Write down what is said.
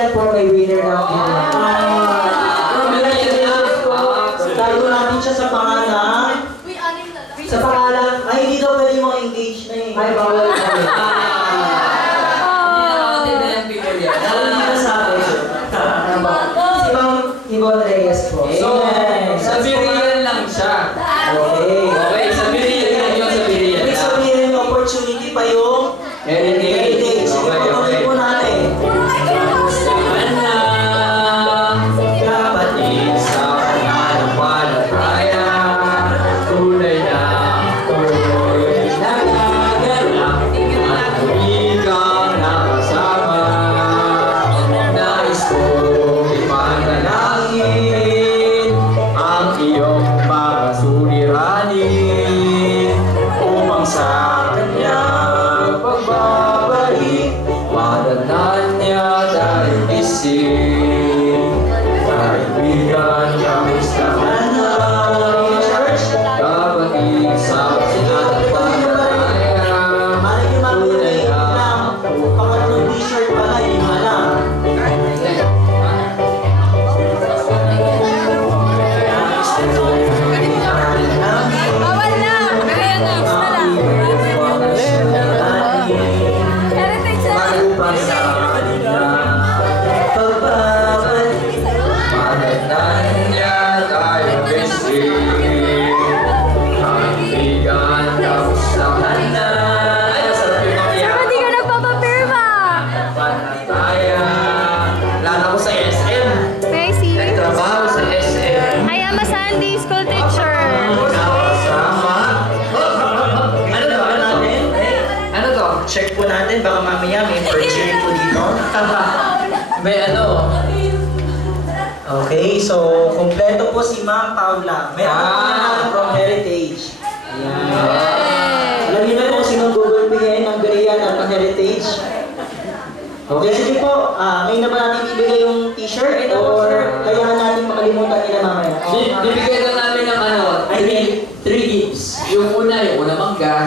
yan po may winner na. Tago natin siya sa pangalan. Sa pangalan, ay hindi daw pwede mo engage na eh. Ay, bawal na eh. Si Ma'am Yvonne Reyes po. So, sa Birian lang siya. Okay. Okay, sa Birian lang yun, sa Birian Ibig lang. sabihin may opportunity pa yung heritage. Sige, patuloy po natin. Kapatid sa pananampalataya, tunay na tuloy na naganap at tumigang nakasama. Nais kong ipanalangin ang iyong mga suliranin upang sa kanyang pagbabalik madatnan niya dahil isip. Kaibigan kami sa kanal, kapatid sa pananampalataya, tunay na Pangatlong t-shirt pala, yung alam. Bawal na! Heritage na lang. Heritage na lang. upang sa kanilang pagbabalik madatnan niya dahil isip. Kaibigan kami sa kanal. Ay, masarap yung makiyak. Ba't di ka nagpapapirma? Panataya. Lala ko sa SM. Messi. Nagtrabaho sa SM. I am a Sunday school teacher. Nakasama. Ano to? Ano natin? Ano to? Check po natin, baka mamaya may perjury po dito. May ano? Okay, so kompleto po si Ma'am Paula. Meron po na from Heritage. Ayan. Alam niyo na kung sinong Google bigay ng Birian at ng Heritage? Okay, sige po. Ngayon na ba natin ibigay yung t-shirt? Or kailangan natin makalimutan nila mamaya? Bibigyan lang namin ng ano, 3 gifts. Yung una mangga.